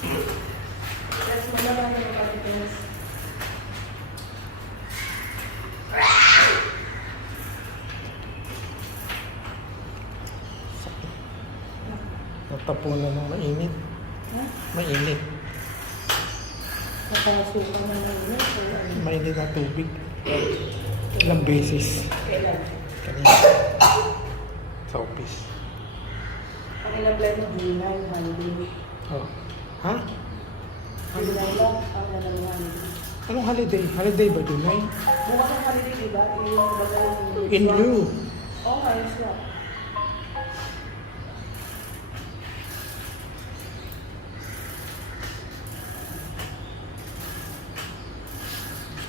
Yes, malaman na Pilipinas. Natapunan ng mainit. Ha? Mainit. Nakasukan na namin. Mainit na tubig. Ilang beses. Kailan? Kanina. Sa office. Ang in-apply mo, July, Monday. Oh. Ha? July lang, ang nalaman. Anong holiday? Holiday ba July? Bukas ang holiday, diba? Yung bagay. In lieu. Oo, ayos lang.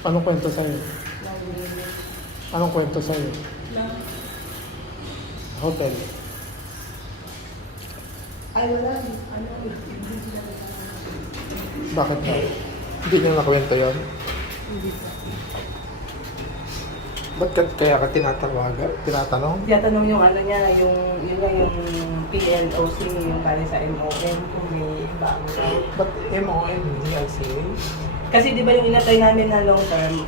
Anong kwento sa'yo? Anong kwento sa'yo? Lang. Hotel. Ay, wala. Ano? Bakit ba? Hindi niyo nakwento yun? Hindi pa. Ba't kaya ka tinatanong? Tiyatanong yung ano niya, yung PLOC, yung bali sa MON, kung may bago daw. Ba't MON, hindi LCA? Kasi di ba yung inatay namin na long term,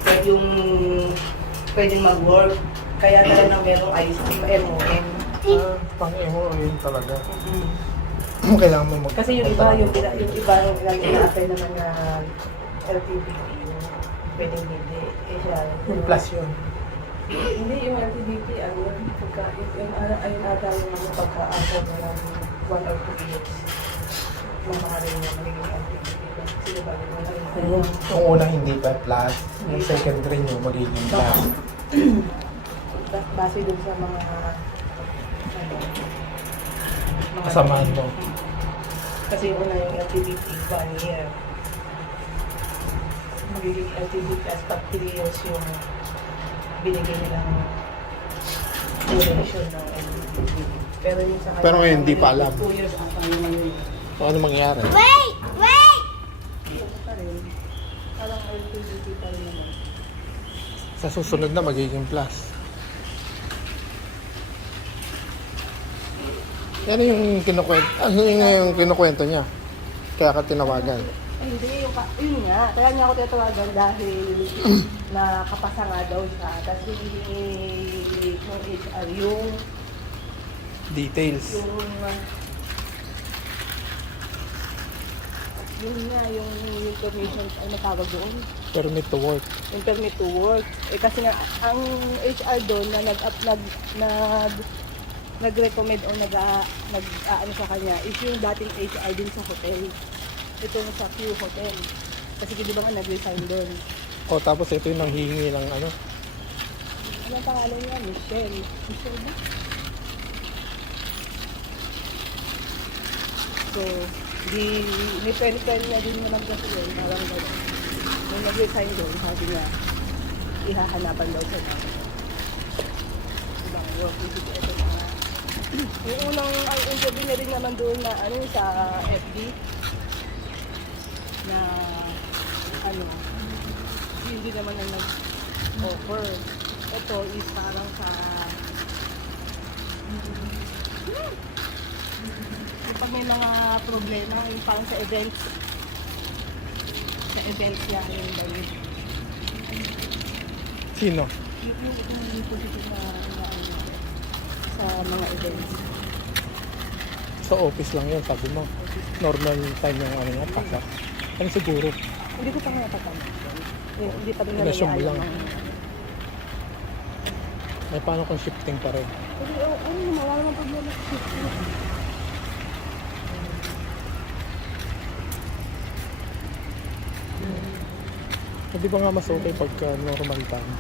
pwedeng mag-work, kaya talagang merong IC, MON. Pang MON talaga. Mm-hmm. Kailangan mo mag... Kasi yung iba yung ina-apply naman na LTBT, pwedeng hindi. Eh siya, Yung plus yun. hindi yung LTBT, ano yun, ayun ata yung pagka-ako na lang 1 or 2 years. Mamahalin niya magiging LTBT. Sino ba yun? Yung unang hindi pa plus, yung second rin yung magiging plus. Base dun sa mga Kasamaan mo. Kasi yung una yung LTBT, 1 year. Magiging LTBT as pag 3 years yung binigay nilang duration ng LTBT. Pero yung sa kanya, Pero ngayon, hindi pa alam. 2 years ata naman yun. So, ano mangyari? Ito pa rin. Parang LTBT pa rin naman. Sa susunod na magiging plus. Yan yung kinukwento. Ano yung kinukwento niya? Kaya ka tinawagan. Ay, hindi, yun nga. Kaya niya ako tatawagan dahil nakapasa nga daw siya. Tapos hindi ng HR yung Details. yun nga, yung information ay natawag doon. Permit to work. Yung permit to work. Eh kasi nga, ang HR doon na nag-recommend o nag-ano sa kanya is yung dating HR din sa hotel. Ito sa Q Hotel. Kasi di ba nga nag-resign doon. O tapos ito yung nanghihingi ng ano. Ano ang pangalan niya? Michelle. Michelle ba? So, may friend niya din naman kasi yun. Parang gano'n. Nung nag-resign doon, sabi niya, ihahanapan daw siya ng ibang work. Ito mga yung unang ang interview na rin naman doon na ano sa FB na ano hindi naman na nag-offer. Ito is parang sa kapag may mga problema yung parang sa events yan yung dahil Sino? yung position na sa mga events. Sa office lang yun, sabi mo. Normal time yung ano niya, pasa. Ano siguro? Hindi ko pa nga natatama. Hindi pa rin Pinasyon mo naman lang. May paano kung shifting pa rin? Hindi, ano naman, wala naman problema sa shift. Hindi ba nga mas okay pagka normal time?